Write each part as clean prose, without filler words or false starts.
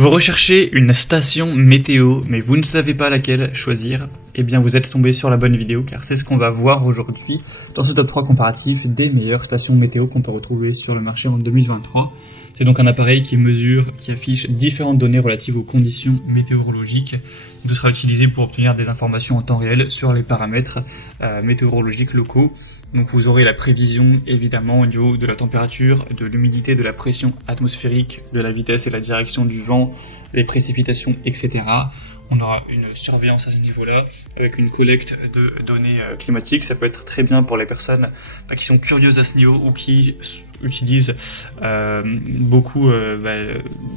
Vous recherchez une station météo, mais vous ne savez pas laquelle choisir? Eh bien, vous êtes tombé sur la bonne vidéo, car c'est ce qu'on va voir aujourd'hui dans ce top 3 comparatif des meilleures stations météo qu'on peut retrouver sur le marché en 2023. C'est donc un appareil qui mesure, qui affiche différentes données relatives aux conditions météorologiques. Ce sera utilisé pour obtenir des informations en temps réel sur les paramètres météorologiques locaux. Donc vous aurez la prévision évidemment au niveau de la température, de l'humidité, de la pression atmosphérique, de la vitesse et la direction du vent, les précipitations, etc. On aura une surveillance à ce niveau-là avec une collecte de données climatiques. Ça peut être très bien pour les personnes qui sont curieuses à ce niveau ou qui utilisent beaucoup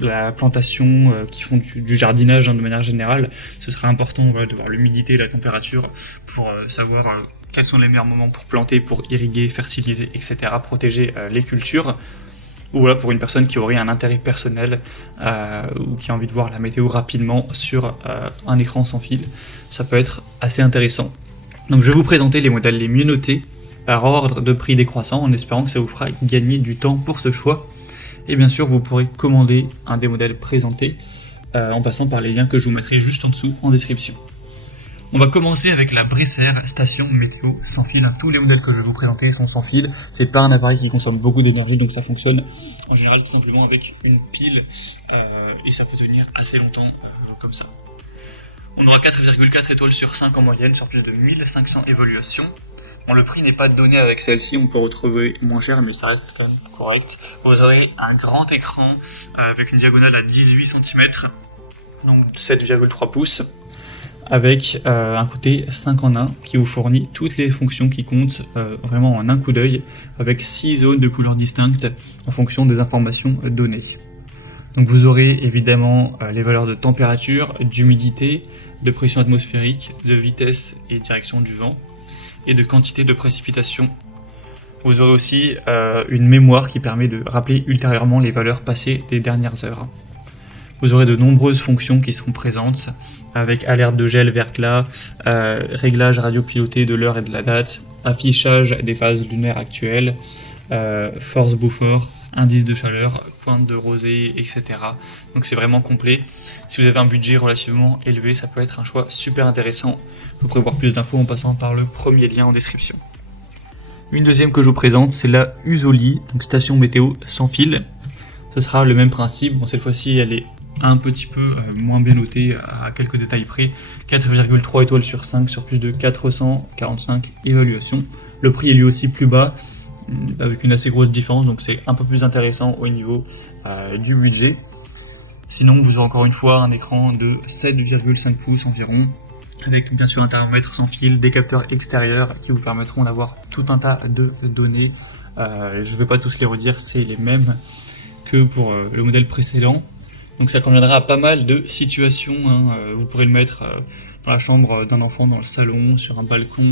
la plantation, qui font du jardinage de manière générale. Ce sera important de voir l'humidité, la température pour savoir quels sont les meilleurs moments pour planter, pour irriguer, fertiliser, etc., protéger les cultures. Ou voilà pour une personne qui aurait un intérêt personnel ou qui a envie de voir la météo rapidement sur un écran sans fil. Ça peut être assez intéressant. Donc je vais vous présenter les modèles les mieux notés par ordre de prix décroissant en espérant que ça vous fera gagner du temps pour ce choix. Et bien sûr, vous pourrez commander un des modèles présentés en passant par les liens que je vous mettrai juste en dessous en description. On va commencer avec la Brecer station météo sans fil. Tous les modèles que je vais vous présenter sont sans fil. C'est pas un appareil qui consomme beaucoup d'énergie, donc ça fonctionne en général tout simplement avec une pile et ça peut tenir assez longtemps comme ça. On aura 4,4 étoiles sur 5 en moyenne sur plus de 1500 évaluations. Bon, le prix n'est pas donné avec celle-ci, on peut retrouver moins cher, mais ça reste quand même correct. Vous aurez un grand écran avec une diagonale à 18 cm, donc 7,3 pouces. Avec un côté 5 en 1 qui vous fournit toutes les fonctions qui comptent vraiment en un coup d'œil, avec 6 zones de couleurs distinctes en fonction des informations données. Donc vous aurez évidemment les valeurs de température, d'humidité, de pression atmosphérique, de vitesse et direction du vent, et de quantité de précipitation. Vous aurez aussi une mémoire qui permet de rappeler ultérieurement les valeurs passées des dernières heures. Vous aurez de nombreuses fonctions qui seront présentes, avec alerte de gel verglas, réglage radiopiloté de l'heure et de la date, affichage des phases lunaires actuelles, force Beaufort, indice de chaleur, pointe de rosée, etc. Donc c'est vraiment complet. Si vous avez un budget relativement élevé, ça peut être un choix super intéressant. Vous pourrez voir plus d'infos en passant par le premier lien en description. Une deuxième que je vous présente, c'est la Usoli, donc station météo sans fil. Ce sera le même principe. Bon, cette fois-ci, elle est un petit peu moins bien noté à quelques détails près, 4,3 étoiles sur 5 sur plus de 445 évaluations. Le prix est lui aussi plus bas, avec une assez grosse différence, donc c'est un peu plus intéressant au niveau du budget. Sinon, vous aurez encore une fois un écran de 7,5 pouces environ, avec bien sûr un thermomètre sans fil, des capteurs extérieurs qui vous permettront d'avoir tout un tas de données. Je ne vais pas tous les redire, c'est les mêmes que pour le modèle précédent. Donc ça conviendra à pas mal de situations, Vous pourrez le mettre dans la chambre d'un enfant, dans le salon, sur un balcon,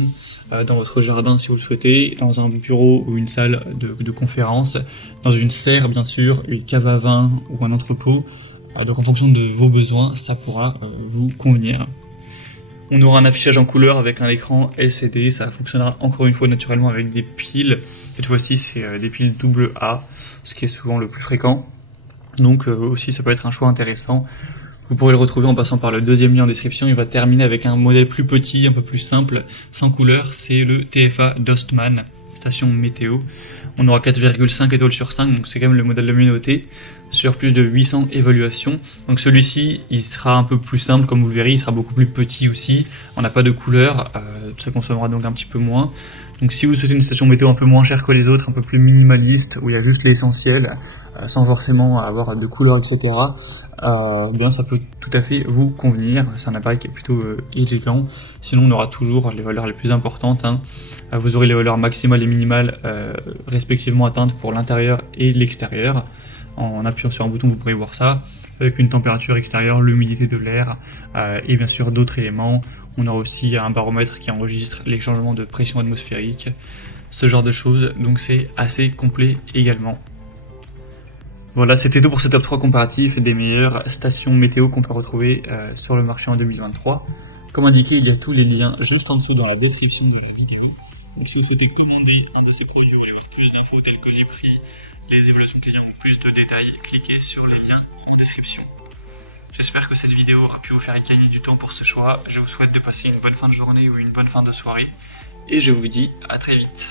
dans votre jardin si vous le souhaitez, dans un bureau ou une salle de conférence, dans une serre bien sûr, une cave à vin ou un entrepôt. Donc en fonction de vos besoins, ça pourra vous convenir. On aura un affichage en couleur avec un écran LCD, ça fonctionnera encore une fois naturellement avec des piles. Cette fois-ci c'est des piles AA, ce qui est souvent le plus fréquent. Donc aussi ça peut être un choix intéressant. Vous pourrez le retrouver en passant par le deuxième lien en description. Il va terminer avec un modèle plus petit, un peu plus simple, sans couleur. C'est le TFA Dostman, station météo. On aura 4,5 étoiles sur 5, donc c'est quand même le modèle le mieux noté, sur plus de 800 évaluations. Donc celui-ci, il sera un peu plus simple, comme vous le verrez, il sera beaucoup plus petit aussi. On n'a pas de couleur, ça consommera donc un petit peu moins. Donc si vous souhaitez une station météo un peu moins chère que les autres, un peu plus minimaliste, où il y a juste l'essentiel, sans forcément avoir de couleurs, etc., bien ça peut tout à fait vous convenir. C'est un appareil qui est plutôt élégant. Sinon on aura toujours les valeurs les plus importantes. Vous aurez les valeurs maximales et minimales respectivement atteintes pour l'intérieur et l'extérieur. En appuyant sur un bouton vous pourrez voir ça, avec une température extérieure, l'humidité de l'air et bien sûr d'autres éléments. On aura aussi un baromètre qui enregistre les changements de pression atmosphérique, ce genre de choses, donc c'est assez complet également. Voilà, c'était tout pour ce top 3 comparatif des meilleures stations météo qu'on peut retrouver sur le marché en 2023. Comme indiqué, il y a tous les liens juste en dessous dans la description de la vidéo. Donc si vous souhaitez commander un de ces produits, vous voulez avoir plus d'infos telles que les prix, les évaluations clients ou plus de détails, cliquez sur les liens en description. J'espère que cette vidéo aura pu vous faire gagner du temps pour ce choix. Je vous souhaite de passer une bonne fin de journée ou une bonne fin de soirée. Et je vous dis à très vite.